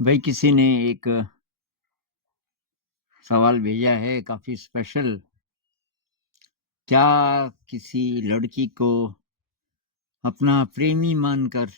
भाई किसी ने एक सवाल भेजा है काफी स्पेशल। क्या किसी लड़की को अपना प्रेमी मानकर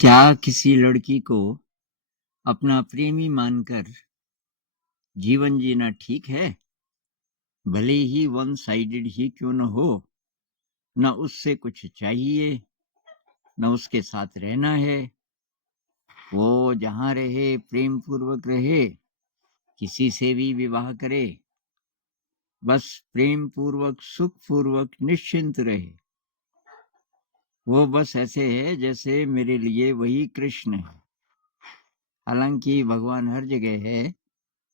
क्या किसी लड़की को अपना प्रेमी मानकर जीवन जीना ठीक है, भले ही वन साइडेड ही क्यों न हो। न उससे कुछ चाहिए, न उसके साथ रहना है। वो जहां रहे प्रेम पूर्वक रहे, किसी से भी विवाह करे, बस प्रेम पूर्वक सुख पूर्वक निश्चिंत रहे। वो बस ऐसे है जैसे मेरे लिए वही कृष्ण है। हालांकि भगवान हर जगह है,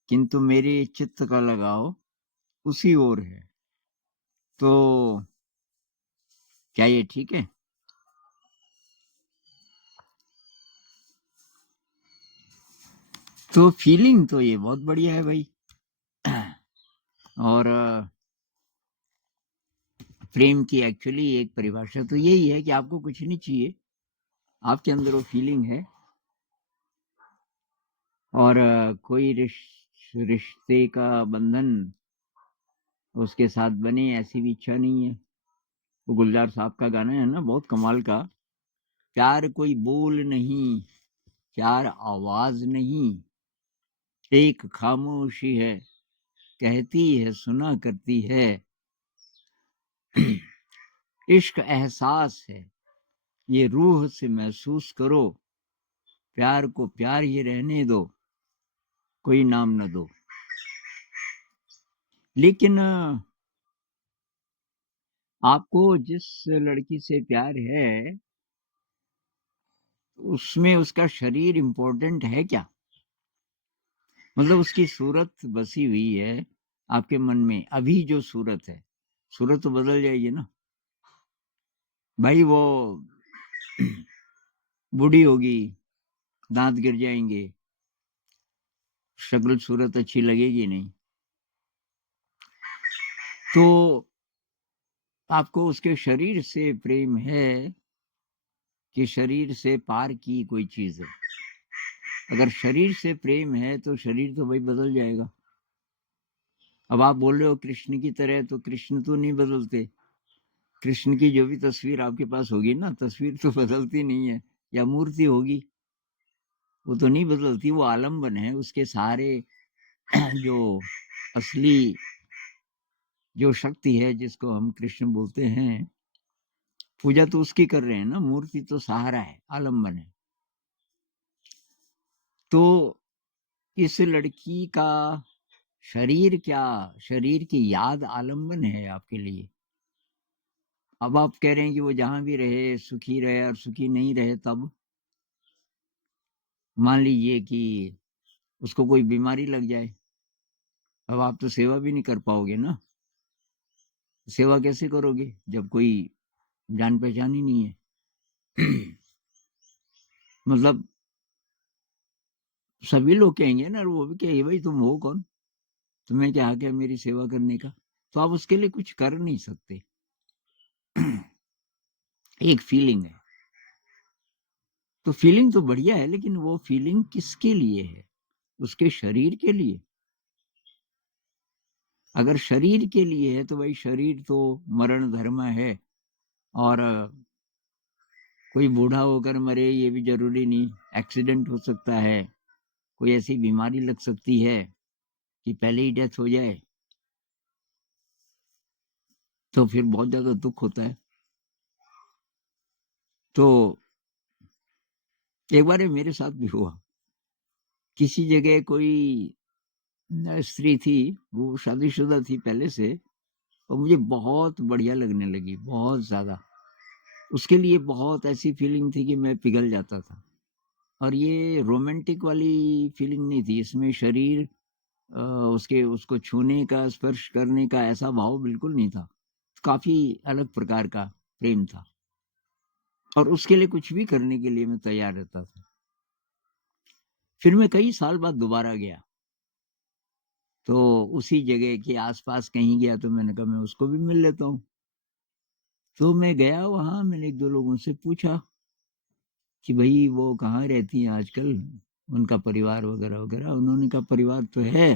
किंतु मेरे चित्त का लगाव उसी ओर है। तो क्या ये ठीक है? तो फीलिंग तो ये बहुत बढ़िया है भाई। और प्रेम की एक्चुअली एक परिभाषा तो यही है कि आपको कुछ नहीं चाहिए, आपके अंदर वो फीलिंग है। और कोई रिश्ते का बंधन उसके साथ बने ऐसी भी इच्छा नहीं है। वो गुलजार साहब का गाना है ना, बहुत कमाल का। प्यार कोई बोल नहीं, प्यार आवाज नहीं, एक खामोशी है, कहती है सुना करती है। इश्क एहसास है, ये रूह से महसूस करो। प्यार को प्यार ही रहने दो, कोई नाम न दो। लेकिन आपको जिस लड़की से प्यार है, उसमें उसका शरीर इंपॉर्टेंट है क्या? मतलब उसकी सूरत बसी हुई है आपके मन में। अभी जो सूरत है, सूरत तो बदल जाएगी ना भाई। वो बूढ़ी होगी, दांत गिर जाएंगे, शक्ल सूरत अच्छी लगेगी नहीं। तो आपको उसके शरीर से प्रेम है कि शरीर से पार की कोई चीज है? अगर शरीर से प्रेम है तो शरीर तो भाई बदल जाएगा। अब आप बोल रहे हो कृष्ण की तरह, तो कृष्ण तो नहीं बदलते। कृष्ण की जो भी तस्वीर आपके पास होगी ना, तस्वीर तो बदलती नहीं है, या मूर्ति होगी, वो तो नहीं बदलती। वो आलम्बन है उसके सारे। जो असली जो शक्ति है जिसको हम कृष्ण बोलते हैं, पूजा तो उसकी कर रहे हैं ना। मूर्ति तो सहारा है, आलम्बन है। तो इस लड़की का शरीर क्या, शरीर की याद आलम्बन है आपके लिए। अब आप कह रहे हैं कि वो जहां भी रहे सुखी रहे, और सुखी नहीं रहे तब मान लीजिए कि उसको कोई बीमारी लग जाए, अब आप तो सेवा भी नहीं कर पाओगे ना। सेवा कैसे करोगे जब कोई जान पहचान ही नहीं है? मतलब सभी लोग कहेंगे ना, और वो भी कहेंगे भाई तुम हो कौन, तुम्हें क्या हक है मेरी सेवा करने का। तो आप उसके लिए कुछ कर नहीं सकते। एक फीलिंग है, तो फीलिंग तो बढ़िया है, लेकिन वो फीलिंग किसके लिए है? उसके शरीर के लिए? अगर शरीर के लिए है तो भाई शरीर तो मरण धर्म है। और कोई बूढ़ा होकर मरे ये भी जरूरी नहीं। एक्सीडेंट हो सकता है, कोई ऐसी बीमारी लग सकती है कि पहले ही डेथ हो जाए, तो फिर बहुत ज्यादा दुख होता है। तो एक बार ये मेरे साथ भी हुआ। किसी जगह कोई स्त्री थी, वो शादीशुदा थी पहले से, और मुझे बहुत बढ़िया लगने लगी, बहुत ज़्यादा। उसके लिए बहुत ऐसी फीलिंग थी कि मैं पिघल जाता था। और ये रोमांटिक वाली फीलिंग नहीं थी, इसमें शरीर उसको छूने का, स्पर्श करने का ऐसा भाव बिल्कुल नहीं था। काफ़ी अलग प्रकार का प्रेम था, और उसके लिए कुछ भी करने के लिए मैं तैयार रहता था। फिर मैं कई साल बाद दोबारा गया, तो उसी जगह के आसपास कहीं गया, तो मैंने कहा मैं उसको भी मिल लेता हूँ। तो मैं गया वहाँ, मैंने 1-2 लोगों से पूछा कि भई वो कहाँ रहती हैं आजकल? उनका परिवार वगैरह-वगैरह। उन्होंने कहा परिवार तो है,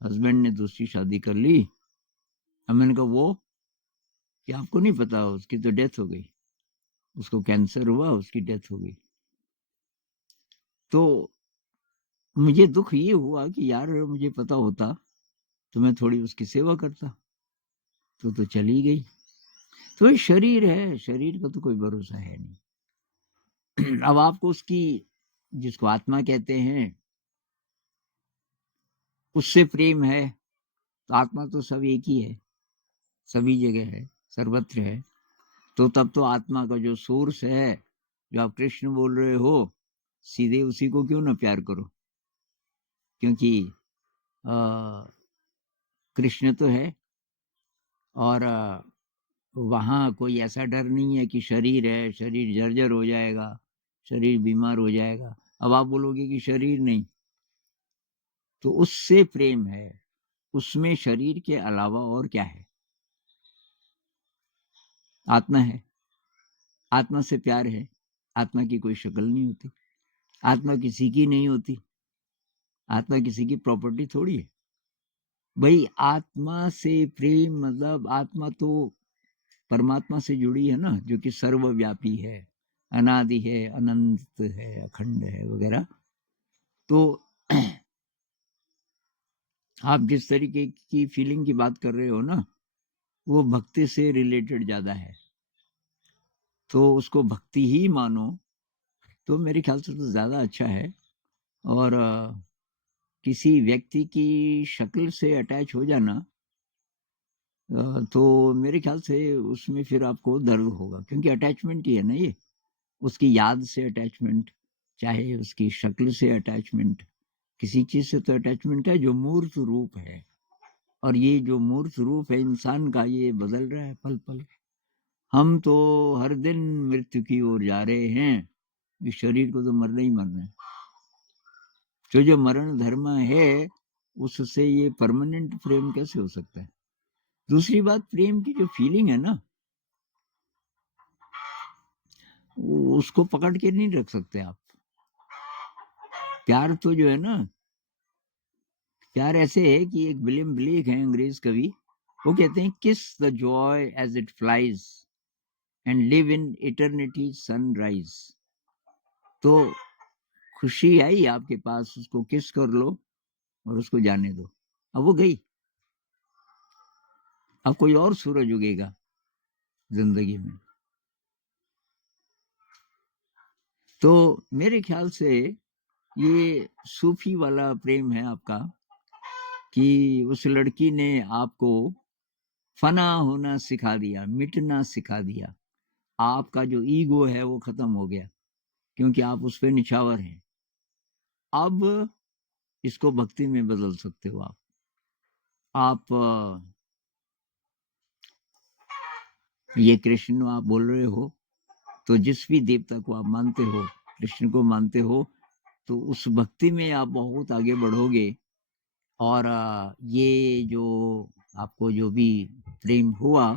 हस्बैंड ने दूसरी शादी कर ली। अब मैंने कहा वो? कि आपको नहीं पता, उसकी तो डेथ हो गई। उसको कैंसर हुआ, उसकी डेथ हो गई। तो मुझे दुःख ये हुआ कि यार मुझे पता होता तो मैं थोड़ी उसकी सेवा करता। तो चली गई। तो ये शरीर है, शरीर का तो कोई भरोसा है नहीं। अब आपको उसकी, जिसको आत्मा कहते हैं, उससे प्रेम है, तो आत्मा तो सब एक ही है, सभी जगह है, सर्वत्र है। तो तब तो आत्मा का जो सोर्स है, जो आप कृष्ण बोल रहे हो, सीधे उसी को क्यों ना प्यार करो? क्योंकि कृष्ण तो है, और वहाँ कोई ऐसा डर नहीं है कि शरीर है, शरीर जर्जर हो जाएगा, शरीर बीमार हो जाएगा। अब आप बोलोगे कि शरीर नहीं, तो उससे प्रेम है, उसमें शरीर के अलावा और क्या है? आत्मा है, आत्मा से प्यार है। आत्मा की कोई शक्ल नहीं होती, आत्मा किसी की नहीं होती, आत्मा किसी की प्रॉपर्टी थोड़ी है। भाई आत्मा से प्रेम मतलब आत्मा तो परमात्मा से जुड़ी है ना, जो कि सर्वव्यापी है, अनादि है, अनंत है, अखंड है वगैरह। तो आप जिस तरीके की फीलिंग की बात कर रहे हो ना, वो भक्ति से रिलेटेड ज्यादा है, तो उसको भक्ति ही मानो, तो मेरे ख्याल से तो ज्यादा अच्छा है। और किसी व्यक्ति की शक्ल से अटैच हो जाना, तो मेरे ख्याल से उसमें फिर आपको दर्द होगा, क्योंकि अटैचमेंट ही है ना ये, उसकी याद से अटैचमेंट, चाहे उसकी शक्ल से अटैचमेंट, किसी चीज से तो अटैचमेंट है जो मूर्त रूप है। और ये जो मूर्त रूप है इंसान का, ये बदल रहा है पल पल। हम तो हर दिन मृत्यु की ओर जा रहे हैं, इस शरीर को तो मरना ही मरना है। तो जो मरण धर्म है, उससे ये परमानेंट प्रेम कैसे हो सकता है? दूसरी बात, प्रेम की जो फीलिंग है ना, उसको पकड़ के नहीं रख सकते आप। प्यार तो जो है ना, प्यार ऐसे है कि एक विलियम ब्लेक है अंग्रेज कवि, वो कहते हैं kiss the joy as it flies and live in eternity sunrise. तो खुशी आई आपके पास, उसको किस कर लो और उसको जाने दो। अब वो गई, अब कोई और सूरज उगेगा जिंदगी में। तो मेरे ख्याल से ये सूफी वाला प्रेम है आपका, कि उस लड़की ने आपको फना होना सिखा दिया, मिटना सिखा दिया। आपका जो ईगो है वो खत्म हो गया, क्योंकि आप उस पर निछावर हैं। अब इसको भक्ति में बदल सकते हो आप ये कृष्ण आप बोल रहे हो, तो जिस भी देवता को आप मानते हो, कृष्ण को मानते हो, तो उस भक्ति में आप बहुत आगे बढ़ोगे। और ये जो आपको जो भी प्रेम हुआ,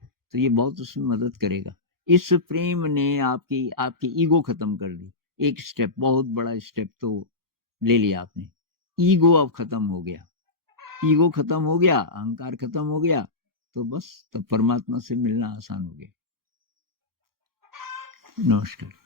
तो ये बहुत उसमें मदद करेगा। इस प्रेम ने आपकी आपकी ईगो खत्म कर दी। एक स्टेप, बहुत बड़ा स्टेप तो ले लिया आपने। ईगो अब खत्म हो गया, ईगो खत्म हो गया, अहंकार खत्म हो गया, तो बस तब परमात्मा से मिलना आसान हो गया। नमस्कार।